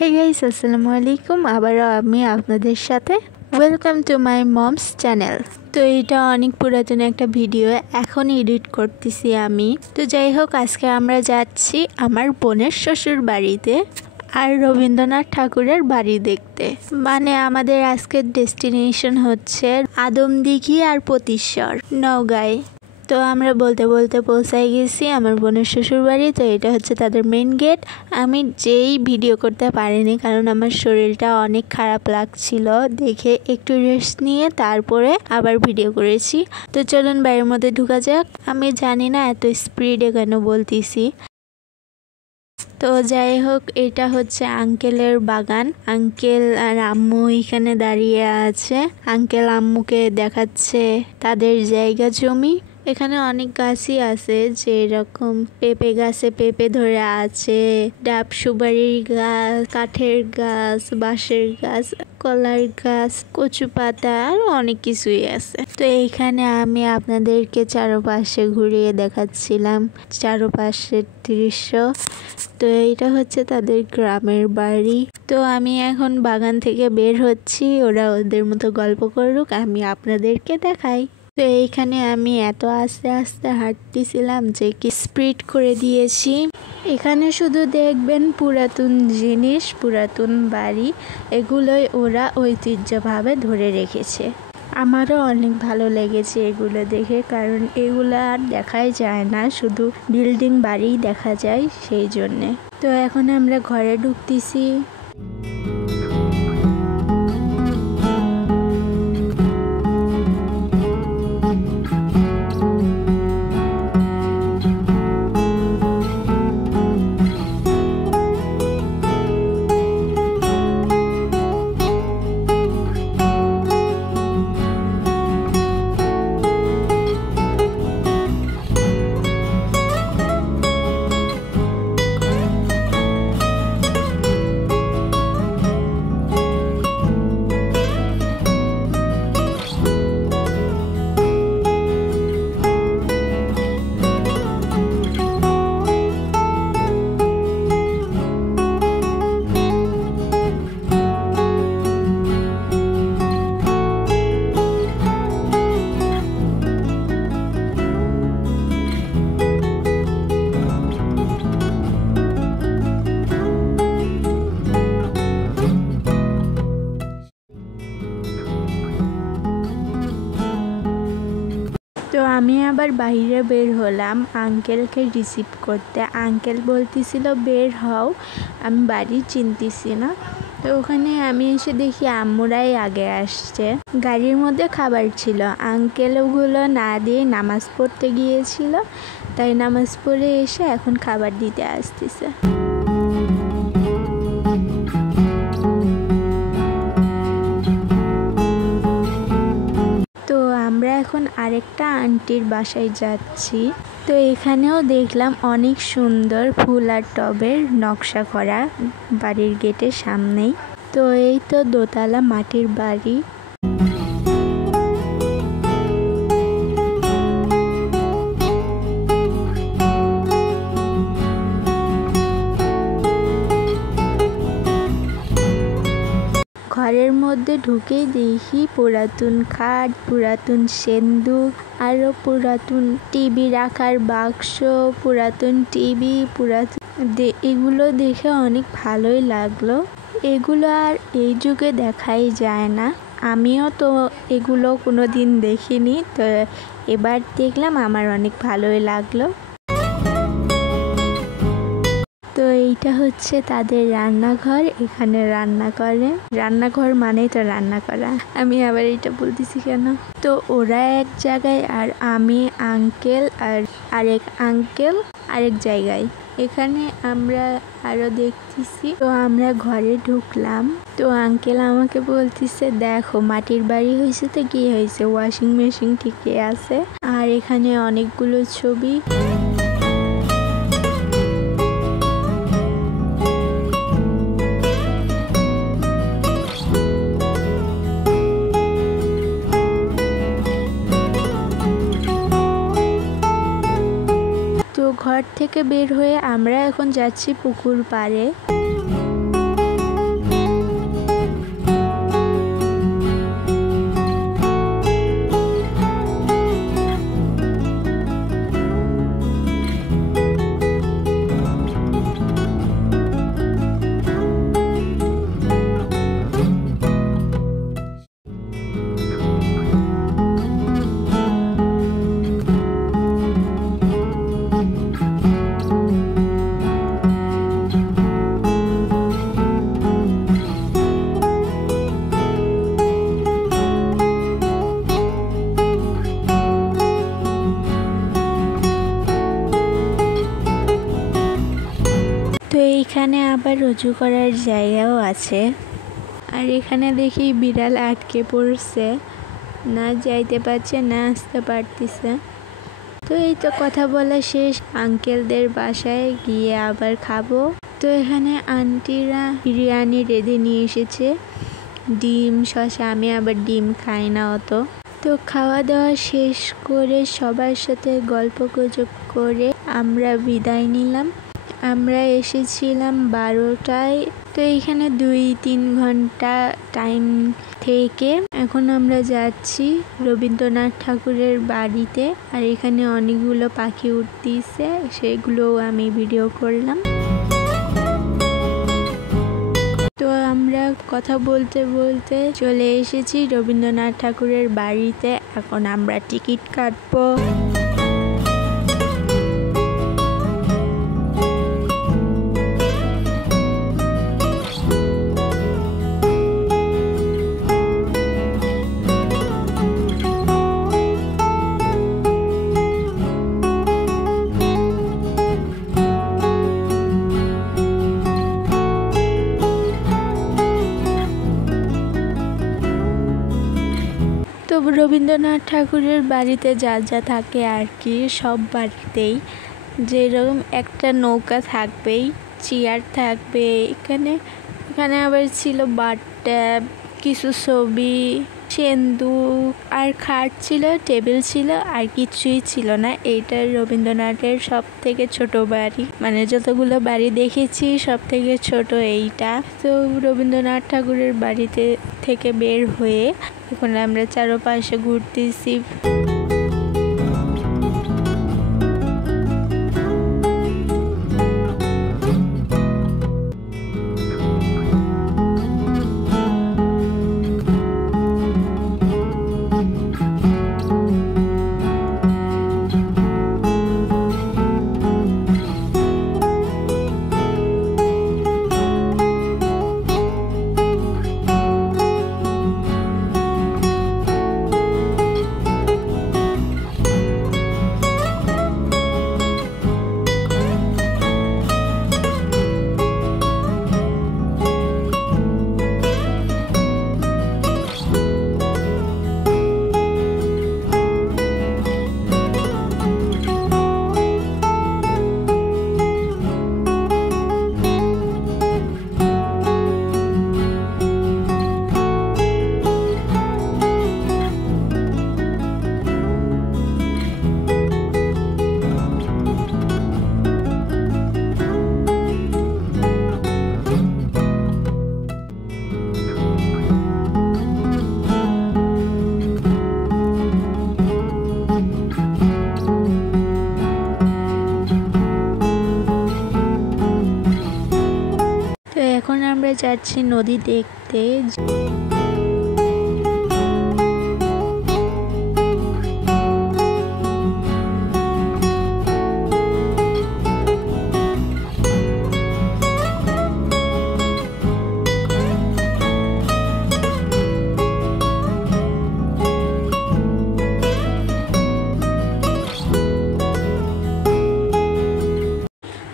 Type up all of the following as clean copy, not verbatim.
Hey guys, আসসালামু আলাইকুম। আবারও আমি আপনাদের সাথে welcome to my moms channel. তো এটা অনেক পুরাতন একটা ভিডিও, এখন এডিট করতেছি আমি। তো যাই হোক, আজকে আমরা যাচ্ছি আমার বোনের শ্বশুর বাড়িতে আর রবীন্দ্রনাথ ঠাকুরের বাড়ি দেখতে। মানে আমাদের আজকের ডেস্টিনেশন হচ্ছে আদমদিঘি আর পতিশ্বর, নওগাঁয়। তো আমরা বলতে বলতে পৌঁছাই গেছি আমার বোনের শ্বশুর বাড়ি। তো এটা হচ্ছে তাদের মেন গেট। আমি যেই ভিডিও করতে পারিনি, কারণ আমার শরীরটা অনেক খারাপ লাগছিল দেখে, একটু রেস্ট নিয়ে তারপরে আবার ভিডিও করেছি। তো চলুন বাড়ির মধ্যে ঢুকা যাক। আমি জানি না এত স্পিডে কেন বলতেছি। তো যাই হোক, এটা হচ্ছে আঙ্কেলের বাগান। আঙ্কেল আর আম্মু এখানে দাঁড়িয়ে আছে। আঙ্কেল আম্মুকে দেখাচ্ছে তাদের জায়গা জমি। এখানে অনেক গাছই আছে, যে এরকম পেঁপে গাছে পেঁপে ধরে আছে, ডাব সুপারির গাছ, কাঠের গাছ, বাঁশের গাছ, কলার গাছ, কচু পাতা, আর অনেক কিছুই আছে। তো এইখানে আমি আপনাদেরকে চারপাশে ঘুরিয়ে দেখাচ্ছিলাম চারপাশের দৃশ্য। তো এইটা হচ্ছে তাদের গ্রামের বাড়ি। তো আমি এখন বাগান থেকে বের হচ্ছি, ওরা ওদের মতো গল্প করুক, আমি আপনাদেরকে দেখাই। তো এইখানে আমি এত আস্তে আস্তে হাঁটতেছিলাম যে কি স্পিড করে দিয়েছি। এখানে শুধু দেখবেন পুরাতন জিনিস, পুরাতন বাড়ি, এগুলোই ওরা ঐতিহ্যভাবে ধরে রেখেছে। আমারও অনেক ভালো লেগেছে এগুলো দেখে, কারণ এগুলো আর দেখাই যায় না, শুধু বিল্ডিং বাড়িই দেখা যায়, সেই জন্যে। তো এখন আমরা ঘরে ঢুকতেছি। তো আমি আবার বাইরে বের হলাম আঙ্কেলকে রিসিভ করতে। আঙ্কেল বলতেছিল বের হও, আমি বাড়ি চিনতেছি না। তো ওখানে আমি এসে দেখি আম্মুরাই আগে আসছে। গাড়ির মধ্যে খাবার ছিল, আঙ্কেল ওগুলো না দিয়ে নামাজ পড়তে গিয়েছিল, তাই নামাজ পড়ে এসে এখন খাবার দিতে আসতেছে। আমরা এখন আরেকটা আন্টির বাসায় যাচ্ছি। তো এখানেও দেখলাম অনেক সুন্দর ফুল আর টবের নকশা করা বাড়ির গেটের সামনেই। তো এই তো দোতলা মাটির বাড়ি। ঘরের মধ্যে ঢুকেই দেখি পুরাতন খাট, পুরাতন সিন্দুক, আরো পুরাতন টিভি রাখার বাক্স, পুরাতন টিভি, এগুলো দেখে অনেক ভালোই লাগলো। এগুলো আর এই যুগে দেখাই যায় না, আমিও তো এগুলো কোনোদিন দেখিনি। তো এবার দেখলাম, আমার অনেক ভালোই লাগলো। তো এইটা হচ্ছে তাদের রান্নাঘর, এখানে রান্না করে। রান্নাঘর মানেই তো রান্না করা, আমি আবার এটা বলতেছি কেন। তো ওরা এক জায়গায় আর আমি, আঙ্কেল আর আরেক আঙ্কেল আরেক জায়গায়। এখানে আমরা আরো দেখতেছি। তো আমরা ঘরে ঢুকলাম। তো আঙ্কেল আমাকে বলতেছে দেখো মাটির বাড়ি হয়েছে তো কি হয়েছে, ওয়াশিং মেশিন ঠিকই আছে। আর এখানে অনেকগুলো ছবি। ঘর থেকে বের হয়ে আমরা এখন যাচ্ছি পুকুর পাড়ে। উঁচু করার জায়গাও আছে। আর এখানে দেখি বিড়াল আটকে পড়ছে, না যাইতে পারছে না আসতে পারতেছে। তো এই তো কথা বলা শেষ, আঙ্কেলদের বাসায় গিয়ে আবার খাবো। তো এখানে আন্টিরা বিরিয়ানি রেঁধে নিয়ে এসেছে, ডিম শসা, আমি আবার ডিম খাই না অত। তো খাওয়া দাওয়া শেষ করে সবার সাথে গল্প গুজব করে আমরা বিদায় নিলাম। আমরা এসেছিলাম 12টায়। তো এইখানে 2-3 ঘন্টা টাইম থেকে এখন আমরা যাচ্ছি রবীন্দ্রনাথ ঠাকুরের বাড়িতে। আর এখানে অনেকগুলো পাখি উঠতেছে, সেগুলোও আমি ভিডিও করলাম। তো আমরা কথা বলতে বলতে চলে এসেছি রবীন্দ্রনাথ ঠাকুরের বাড়িতে। এখন আমরা টিকিট কাটবো। তো রবীন্দ্রনাথ ঠাকুরের বাড়িতে যা যা থাকে আর কি, সব বাড়িতেই যেরকম একটা নৌকা থাকবেই, চেয়ার থাকবে। এখানে আবার ছিল বাথটব, কিছু ছবি, সিন্দুক, আর খাট ছিল, টেবিল ছিল, আর কিছুই ছিল না। এইটা রবীন্দ্রনাথের সব থেকে ছোট বাড়ি, মানে যতগুলো বাড়ি দেখেছি সব থেকে ছোট এইটা। তো রবীন্দ্রনাথ ঠাকুরের বাড়িতে থেকে বের হয়ে এখন আমরা চারপাশে ঘুরতেছি। এখন আমরা যাচ্ছি নদী দেখতে।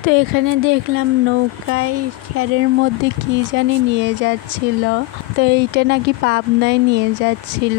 তো এখানে দেখলাম নৌকায় খেরের মধ্যে কি জানি নিয়ে যাচ্ছিল, তো এইটা নাকি পাবনায় নিয়ে যাচ্ছিল।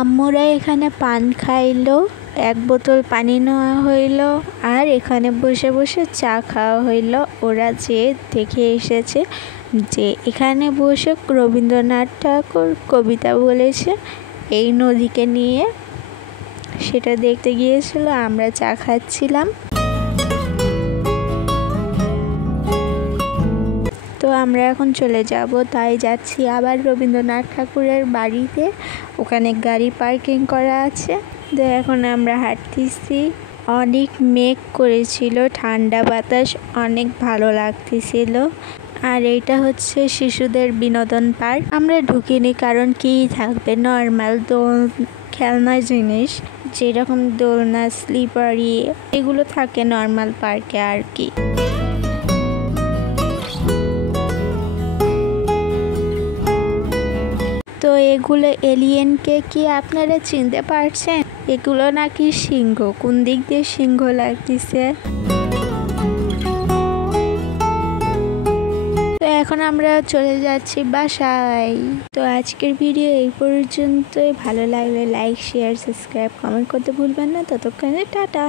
আম্মুরা এখানে পান খাইলো, 1 বোতল পানি নেওয়া হইলো, আর এখানে বসে বসে চা খাওয়া হইলো। ওরা যে দেখে এসেছে যে এখানে বসে রবীন্দ্রনাথ ঠাকুর কবিতা বলেছে এই নদীকে নিয়ে। সেটা দেখতে গিয়েছিল, আমরা চা খাচ্ছিলাম। তো আমরা এখন চলে যাব, তাই যাচ্ছি আবার রবীন্দ্রনাথ ঠাকুরের বাড়িতে। ওখানে গাড়ি পার্কিং করা আছে। তো এখন আমরা হাঁটতেছি। অনেক মেঘ করেছিল, ঠান্ডা বাতাস, অনেক ভালো লাগতেছিল। আর এইটা হচ্ছে শিশুদের বিনোদন পার্ক। আমরা ঢুকিনি, কারণ কি থাকবে, নর্মাল দোল, খেলনা জিনিস যেরকম দোলনা, স্লিপারি, এগুলো থাকে নর্মাল পার্কে আর কি। তো এগুলো এলিয়েনকে কি আপনারা চিনতে পারছেন? এগুলো নাকি সিংহ, কোন দিক দিয়ে সিংহ লাগতেছে। তো এখন আমরা চলে যাচ্ছি বাসায়। তো আজকের ভিডিও এই পর্যন্তই। ভালো লাগলে লাইক, শেয়ার, সাবস্ক্রাইব, কমেন্ট করতে ভুলবেন না। ততক্ষণে টাটা।